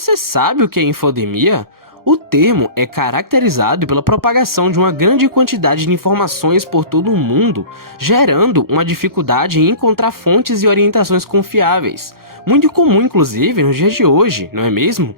Você sabe o que é infodemia? O termo é caracterizado pela propagação de uma grande quantidade de informações por todo o mundo, gerando uma dificuldade em encontrar fontes e orientações confiáveis, muito comum inclusive nos dias de hoje, não é mesmo?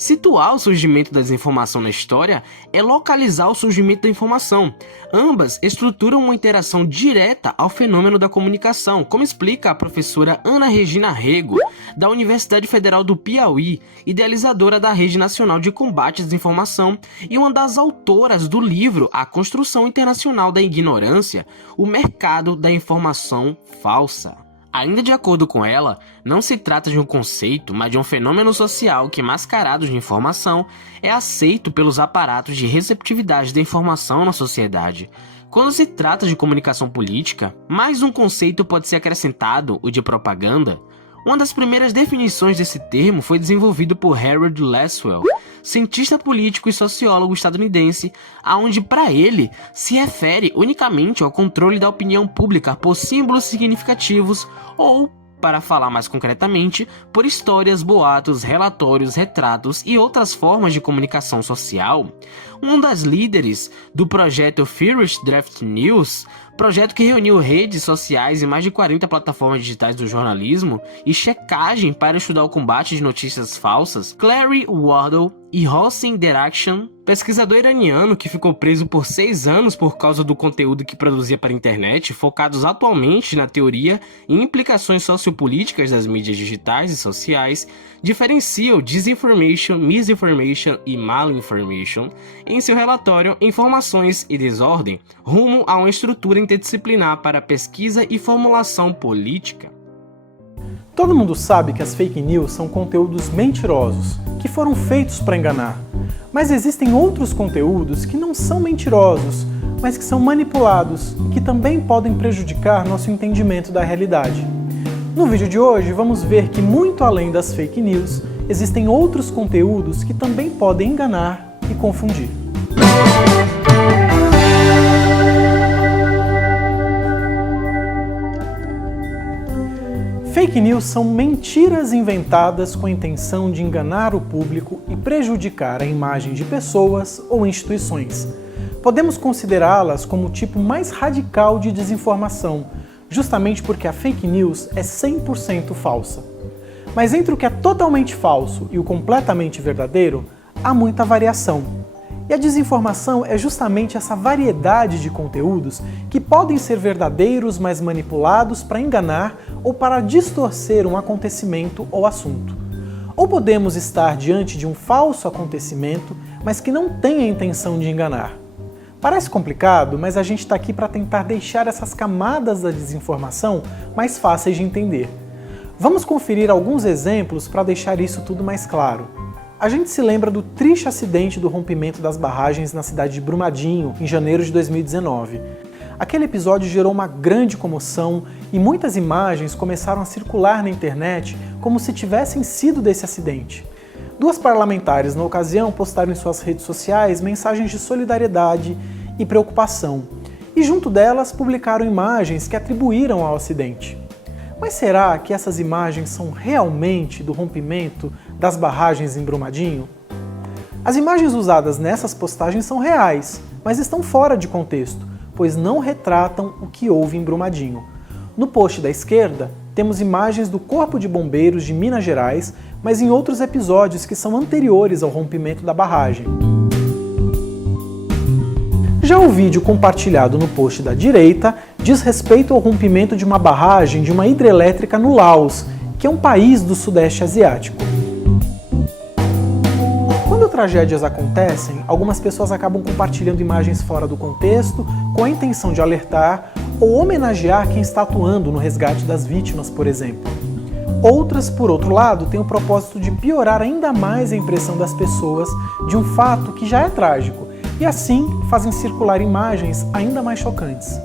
Situar o surgimento da desinformação na história é localizar o surgimento da informação. Ambas estruturam uma interação direta ao fenômeno da comunicação, como explica a professora Ana Regina Rego, da Universidade Federal do Piauí, idealizadora da Rede Nacional de Combate à Desinformação e uma das autoras do livro A Construção Internacional da Ignorância, o mercado da informação falsa. Ainda de acordo com ela, não se trata de um conceito, mas de um fenômeno social que, mascarado de informação, é aceito pelos aparatos de receptividade da informação na sociedade. Quando se trata de comunicação política, mais um conceito pode ser acrescentado, o de propaganda. Uma das primeiras definições desse termo foi desenvolvido por Harold Lasswell, cientista político e sociólogo estadunidense, aonde para ele se refere unicamente ao controle da opinião pública por símbolos significativos ou, para falar mais concretamente, por histórias, boatos, relatórios, retratos e outras formas de comunicação social. Um das líderes do projeto First Draft News, projeto que reuniu redes sociais e mais de 40 plataformas digitais do jornalismo e checagem para estudar o combate de notícias falsas, Clary Wardle e Hossein Derakhshan, pesquisador iraniano que ficou preso por 6 anos por causa do conteúdo que produzia para a internet, focados atualmente na teoria e implicações sociopolíticas das mídias digitais e sociais, diferenciam disinformation, misinformation e malinformation em seu relatório Informações e Desordem, rumo a uma estrutura interdisciplinar para pesquisa e formulação política. Todo mundo sabe que as fake news são conteúdos mentirosos, que foram feitos para enganar. Mas existem outros conteúdos que não são mentirosos, mas que são manipulados e que também podem prejudicar nosso entendimento da realidade. No vídeo de hoje, vamos ver que muito além das fake news, existem outros conteúdos que também podem enganar e confundir. Fake news são mentiras inventadas com a intenção de enganar o público e prejudicar a imagem de pessoas ou instituições. Podemos considerá-las como o tipo mais radical de desinformação, justamente porque a fake news é 100% falsa. Mas entre o que é totalmente falso e o completamente verdadeiro, há muita variação. E a desinformação é justamente essa variedade de conteúdos que podem ser verdadeiros, mas manipulados para enganar ou para distorcer um acontecimento ou assunto. Ou podemos estar diante de um falso acontecimento, mas que não tem a intenção de enganar. Parece complicado, mas a gente está aqui para tentar deixar essas camadas da desinformação mais fáceis de entender. Vamos conferir alguns exemplos para deixar isso tudo mais claro. A gente se lembra do triste acidente do rompimento das barragens na cidade de Brumadinho, em janeiro de 2019. Aquele episódio gerou uma grande comoção e muitas imagens começaram a circular na internet como se tivessem sido desse acidente. Duas parlamentares, na ocasião, postaram em suas redes sociais mensagens de solidariedade e preocupação, e junto delas publicaram imagens que atribuíram ao acidente. Mas será que essas imagens são realmente do rompimento das barragens em Brumadinho? As imagens usadas nessas postagens são reais, mas estão fora de contexto, pois não retratam o que houve em Brumadinho. No post da esquerda, temos imagens do Corpo de Bombeiros de Minas Gerais, mas em outros episódios que são anteriores ao rompimento da barragem. Já o vídeo compartilhado no post da direita diz respeito ao rompimento de uma barragem de uma hidrelétrica no Laos, que é um país do Sudeste Asiático. Quando tragédias acontecem, algumas pessoas acabam compartilhando imagens fora do contexto com a intenção de alertar ou homenagear quem está atuando no resgate das vítimas, por exemplo. Outras, por outro lado, têm o propósito de piorar ainda mais a impressão das pessoas de um fato que já é trágico, e assim fazem circular imagens ainda mais chocantes.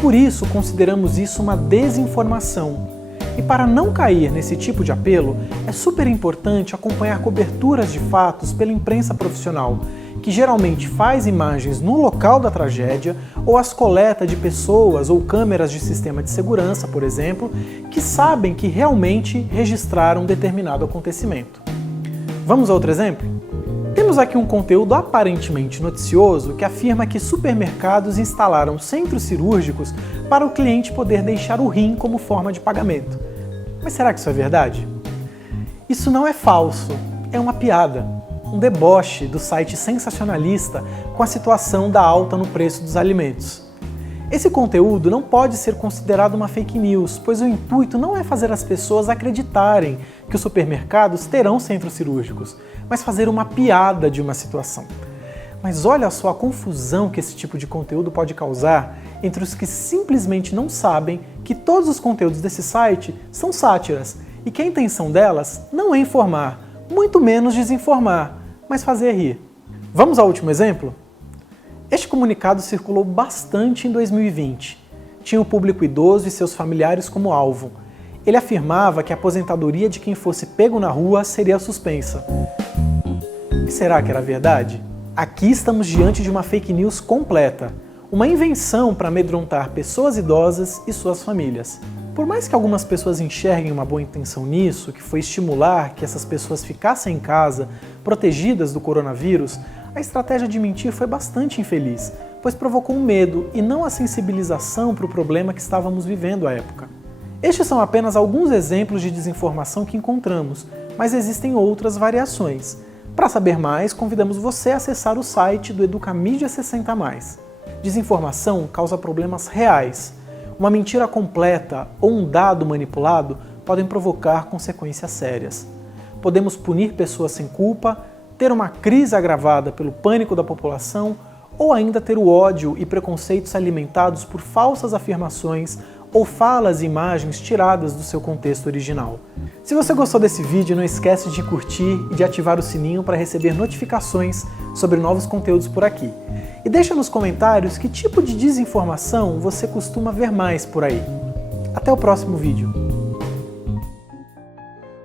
Por isso, consideramos isso uma desinformação. E para não cair nesse tipo de apelo, é super importante acompanhar coberturas de fatos pela imprensa profissional, que geralmente faz imagens no local da tragédia ou as coleta de pessoas ou câmeras de sistema de segurança, por exemplo, que sabem que realmente registraram determinado acontecimento. Vamos a outro exemplo? Temos aqui um conteúdo aparentemente noticioso que afirma que supermercados instalaram centros cirúrgicos para o cliente poder deixar o rim como forma de pagamento. Mas será que isso é verdade? Isso não é falso, é uma piada, um deboche do site sensacionalista com a situação da alta no preço dos alimentos. Esse conteúdo não pode ser considerado uma fake news, pois o intuito não é fazer as pessoas acreditarem que os supermercados terão centros cirúrgicos, mas fazer uma piada de uma situação. Mas olha só a confusão que esse tipo de conteúdo pode causar entre os que simplesmente não sabem que todos os conteúdos desse site são sátiras e que a intenção delas não é informar, muito menos desinformar, mas fazer rir. Vamos ao último exemplo? Este comunicado circulou bastante em 2020. Tinha o público idoso e seus familiares como alvo. Ele afirmava que a aposentadoria de quem fosse pego na rua seria suspensa. E será que era verdade? Aqui estamos diante de uma fake news completa, uma invenção para amedrontar pessoas idosas e suas famílias. Por mais que algumas pessoas enxerguem uma boa intenção nisso, que foi estimular que essas pessoas ficassem em casa, protegidas do coronavírus, a estratégia de mentir foi bastante infeliz, pois provocou um medo e não a sensibilização para o problema que estávamos vivendo à época. Estes são apenas alguns exemplos de desinformação que encontramos, mas existem outras variações. Para saber mais, convidamos você a acessar o site do Educamídia 60+. Desinformação causa problemas reais. Uma mentira completa ou um dado manipulado podem provocar consequências sérias. Podemos punir pessoas sem culpa, ter uma crise agravada pelo pânico da população ou ainda ter o ódio e preconceitos alimentados por falsas afirmações ou falas e imagens tiradas do seu contexto original. Se você gostou desse vídeo, não esquece de curtir e de ativar o sininho para receber notificações sobre novos conteúdos por aqui. E deixa nos comentários que tipo de desinformação você costuma ver mais por aí. Até o próximo vídeo.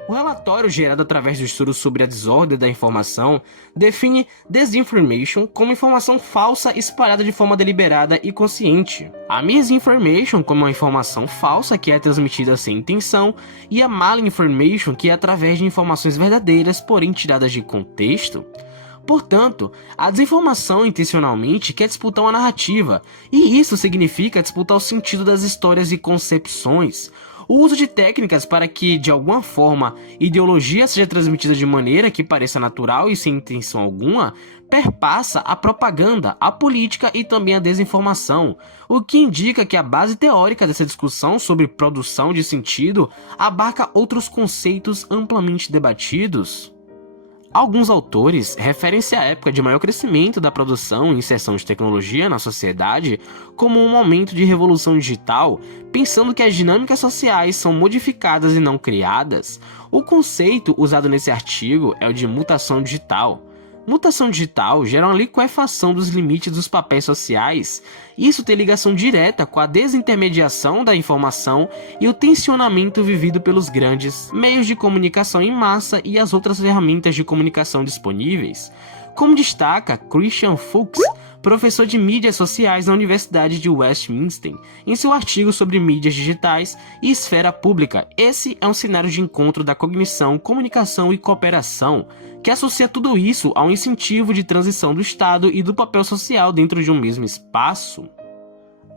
O relatório gerado através do estudo sobre a desordem da informação define disinformation como informação falsa espalhada de forma deliberada e consciente. A misinformation como uma informação falsa que é transmitida sem intenção e a malinformation que é através de informações verdadeiras, porém tiradas de contexto. Portanto, a desinformação intencionalmente quer disputar uma narrativa, e isso significa disputar o sentido das histórias e concepções. O uso de técnicas para que, de alguma forma, ideologia seja transmitida de maneira que pareça natural e sem intenção alguma, perpassa a propaganda, a política e também a desinformação, o que indica que a base teórica dessa discussão sobre produção de sentido abarca outros conceitos amplamente debatidos. Alguns autores referem-se à época de maior crescimento da produção e inserção de tecnologia na sociedade como um momento de revolução digital, pensando que as dinâmicas sociais são modificadas e não criadas. O conceito usado nesse artigo é o de mutação digital. Mutação digital gera uma liquefação dos limites dos papéis sociais. Isso tem ligação direta com a desintermediação da informação e o tensionamento vivido pelos grandes meios de comunicação em massa e as outras ferramentas de comunicação disponíveis. Como destaca Christian Fuchs, professor de mídias sociais na Universidade de Westminster, em seu artigo sobre mídias digitais e esfera pública, esse é um cenário de encontro da cognição, comunicação e cooperação, que associa tudo isso a um incentivo de transição do Estado e do papel social dentro de um mesmo espaço.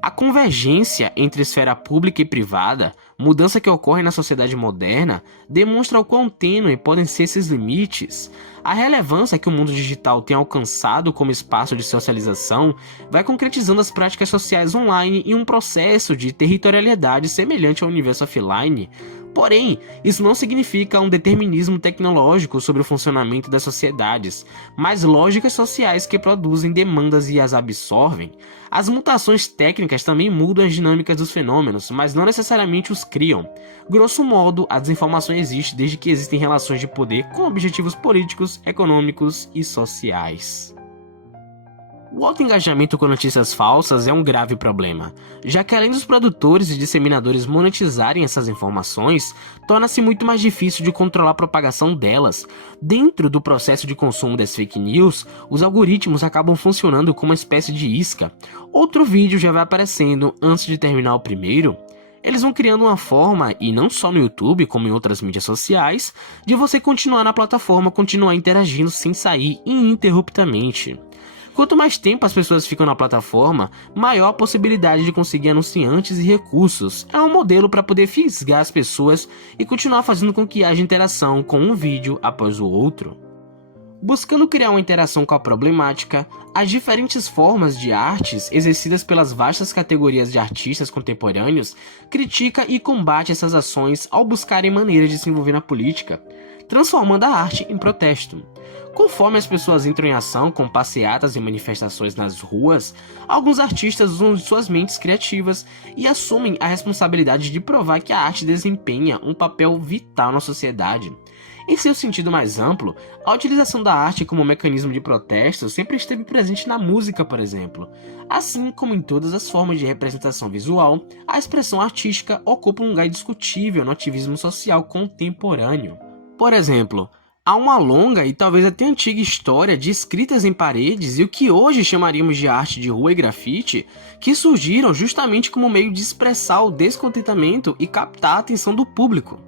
A convergência entre esfera pública e privada, mudança que ocorre na sociedade moderna, demonstra o quão tênue podem ser esses limites. A relevância que o mundo digital tem alcançado como espaço de socialização vai concretizando as práticas sociais online em um processo de territorialidade semelhante ao universo offline. Porém, isso não significa um determinismo tecnológico sobre o funcionamento das sociedades, mas lógicas sociais que produzem demandas e as absorvem. As mutações técnicas também mudam as dinâmicas dos fenômenos, mas não necessariamente os criam. Grosso modo, a desinformação existe desde que existem relações de poder com objetivos políticos, econômicos e sociais. O alto engajamento com notícias falsas é um grave problema, já que além dos produtores e disseminadores monetizarem essas informações, torna-se muito mais difícil de controlar a propagação delas. Dentro do processo de consumo das fake news, os algoritmos acabam funcionando como uma espécie de isca. Outro vídeo já vai aparecendo antes de terminar o primeiro. Eles vão criando uma forma, e não só no YouTube, como em outras mídias sociais, de você continuar na plataforma, continuar interagindo sem sair ininterruptamente. Quanto mais tempo as pessoas ficam na plataforma, maior a possibilidade de conseguir anunciantes e recursos. É um modelo para poder fisgar as pessoas e continuar fazendo com que haja interação com um vídeo após o outro. Buscando criar uma interação com a problemática, as diferentes formas de artes exercidas pelas vastas categorias de artistas contemporâneos critica e combate essas ações ao buscarem maneiras de se envolver na política, transformando a arte em protesto. Conforme as pessoas entram em ação com passeatas e manifestações nas ruas, alguns artistas usam suas mentes criativas e assumem a responsabilidade de provar que a arte desempenha um papel vital na sociedade. Em seu sentido mais amplo, a utilização da arte como mecanismo de protesto sempre esteve presente na música, por exemplo. Assim como em todas as formas de representação visual, a expressão artística ocupa um lugar indiscutível no ativismo social contemporâneo. Por exemplo, há uma longa e talvez até antiga história de escritas em paredes e o que hoje chamaríamos de arte de rua e grafite, que surgiram justamente como meio de expressar o descontentamento e captar a atenção do público.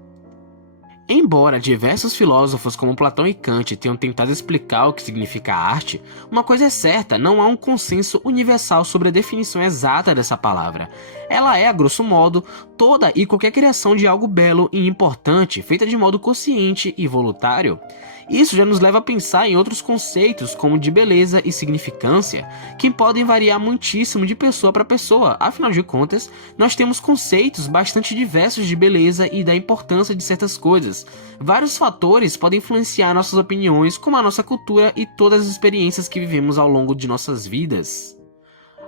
Embora diversos filósofos como Platão e Kant tenham tentado explicar o que significa arte, uma coisa é certa, não há um consenso universal sobre a definição exata dessa palavra. Ela é, a grosso modo, toda e qualquer criação de algo belo e importante, feita de modo consciente e voluntário. Isso já nos leva a pensar em outros conceitos, como de beleza e significância, que podem variar muitíssimo de pessoa para pessoa. Afinal de contas, nós temos conceitos bastante diversos de beleza e da importância de certas coisas. Vários fatores podem influenciar nossas opiniões, como a nossa cultura e todas as experiências que vivemos ao longo de nossas vidas.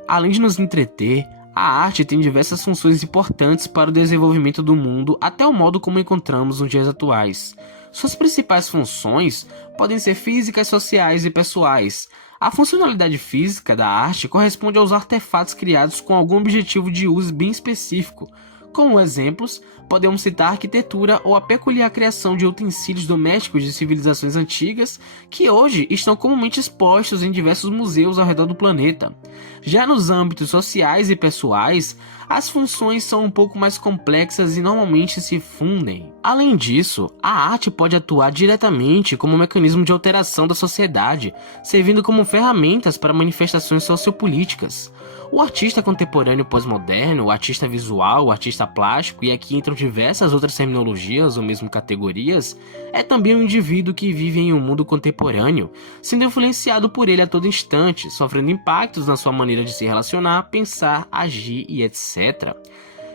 Além de nos entreter, A arte tem diversas funções importantes para o desenvolvimento do mundo até o modo como encontramos nos dias atuais. Suas principais funções podem ser físicas, sociais e pessoais. A funcionalidade física da arte corresponde aos artefatos criados com algum objetivo de uso bem específico. Como exemplos, podemos citar a arquitetura ou a peculiar criação de utensílios domésticos de civilizações antigas que hoje estão comumente expostos em diversos museus ao redor do planeta. Já nos âmbitos sociais e pessoais, as funções são um pouco mais complexas e normalmente se fundem. Além disso, a arte pode atuar diretamente como um mecanismo de alteração da sociedade, servindo como ferramentas para manifestações sociopolíticas. O artista contemporâneo pós-moderno, o artista visual, o artista plástico, e aqui entram diversas outras terminologias ou mesmo categorias, é também um indivíduo que vive em um mundo contemporâneo, sendo influenciado por ele a todo instante, sofrendo impactos na sua maneira de se relacionar, pensar, agir e etc.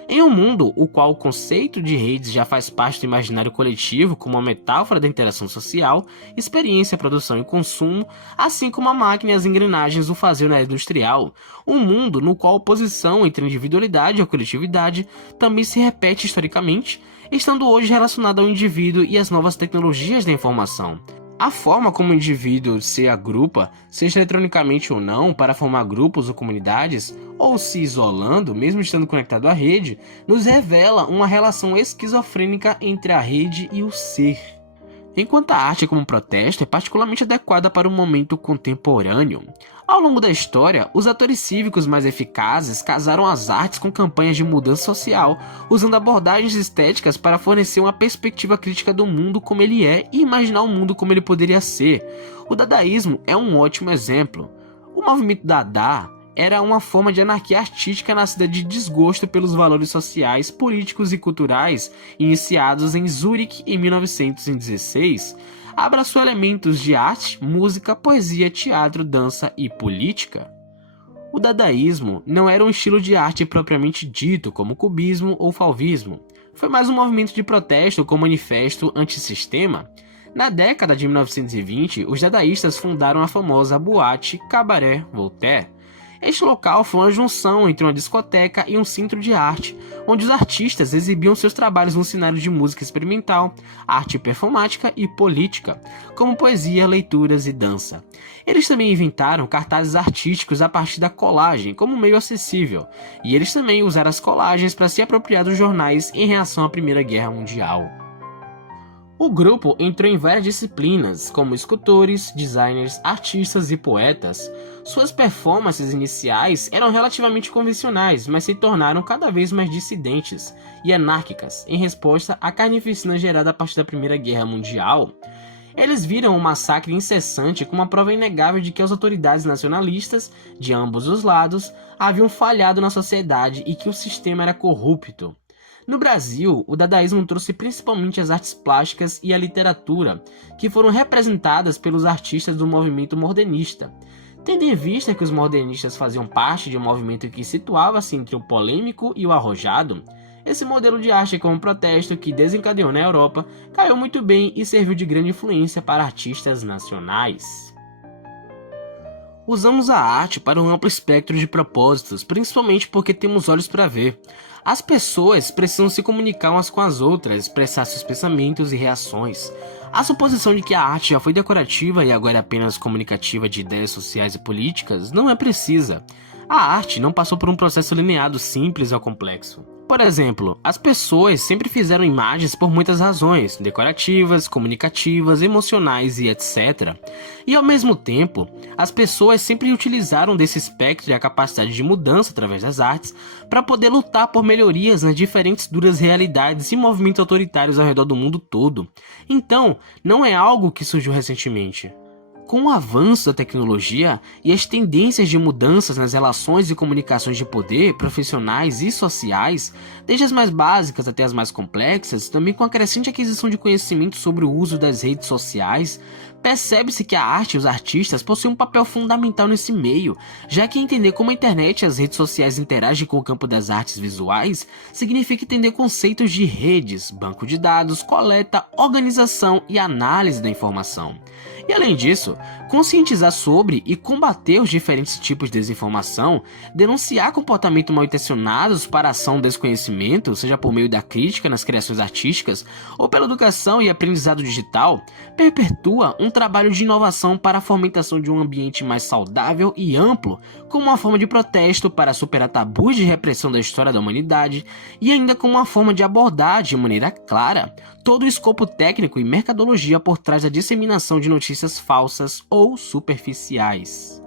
Em um mundo o qual o conceito de redes já faz parte do imaginário coletivo como uma metáfora da interação social, experiência, produção e consumo, assim como a máquina e as engrenagens do fazer na era industrial, um mundo no qual a oposição entre individualidade e coletividade também se repete historicamente, estando hoje relacionada ao indivíduo e às novas tecnologias da informação. A forma como o indivíduo se agrupa, seja eletronicamente ou não, para formar grupos ou comunidades, ou se isolando, mesmo estando conectado à rede, nos revela uma relação esquizofrênica entre a rede e o ser. Enquanto a arte como protesto é particularmente adequada para o momento contemporâneo. Ao longo da história, os atores cívicos mais eficazes casaram as artes com campanhas de mudança social, usando abordagens estéticas para fornecer uma perspectiva crítica do mundo como ele é e imaginar o mundo como ele poderia ser. O dadaísmo é um ótimo exemplo. O movimento Dada era uma forma de anarquia artística nascida de desgosto pelos valores sociais, políticos e culturais iniciados em Zurique em 1916. Abraçou elementos de arte, música, poesia, teatro, dança e política. O dadaísmo não era um estilo de arte propriamente dito, como o cubismo ou fauvismo. Foi mais um movimento de protesto com manifesto antissistema. Na década de 1920, os dadaístas fundaram a famosa boate Cabaret Voltaire. Este local foi uma junção entre uma discoteca e um centro de arte, onde os artistas exibiam seus trabalhos no cenário de música experimental, arte performática e política, como poesia, leituras e dança. Eles também inventaram cartazes artísticos a partir da colagem como meio acessível, e eles também usaram as colagens para se apropriar dos jornais em reação à Primeira Guerra Mundial. O grupo entrou em várias disciplinas, como escultores, designers, artistas e poetas. Suas performances iniciais eram relativamente convencionais, mas se tornaram cada vez mais dissidentes e anárquicas em resposta à carnificina gerada a partir da Primeira Guerra Mundial. Eles viram o massacre incessante como uma prova inegável de que as autoridades nacionalistas, de ambos os lados, haviam falhado na sociedade e que o sistema era corrupto. No Brasil, o dadaísmo trouxe principalmente as artes plásticas e a literatura, que foram representadas pelos artistas do movimento modernista. Tendo em vista que os modernistas faziam parte de um movimento que situava-se entre o polêmico e o arrojado, esse modelo de arte como protesto que desencadeou na Europa caiu muito bem e serviu de grande influência para artistas nacionais. Usamos a arte para um amplo espectro de propósitos, principalmente porque temos olhos para ver. As pessoas precisam se comunicar umas com as outras, expressar seus pensamentos e reações. A suposição de que a arte já foi decorativa e agora é apenas comunicativa de ideias sociais e políticas não é precisa. A arte não passou por um processo lineado simples ou complexo. Por exemplo, as pessoas sempre fizeram imagens por muitas razões, decorativas, comunicativas, emocionais e etc. E ao mesmo tempo, as pessoas sempre utilizaram desse espectro e a capacidade de mudança através das artes para poder lutar por melhorias nas diferentes duras realidades e movimentos autoritários ao redor do mundo todo. Então, não é algo que surgiu recentemente. Com o avanço da tecnologia e as tendências de mudanças nas relações e comunicações de poder, profissionais e sociais, desde as mais básicas até as mais complexas, também com a crescente aquisição de conhecimento sobre o uso das redes sociais, percebe-se que a arte e os artistas possuem um papel fundamental nesse meio, já que entender como a internet e as redes sociais interagem com o campo das artes visuais significa entender conceitos de redes, banco de dados, coleta, organização e análise da informação. E além disso, conscientizar sobre e combater os diferentes tipos de desinformação, denunciar comportamentos mal intencionados para a ação do desconhecimento, seja por meio da crítica nas criações artísticas ou pela educação e aprendizado digital, perpetua um trabalho de inovação para a fomentação de um ambiente mais saudável e amplo, como uma forma de protesto para superar tabus de repressão da história da humanidade e ainda como uma forma de abordar de maneira clara todo o escopo técnico e mercadologia por trás da disseminação de notícias falsas ou superficiais.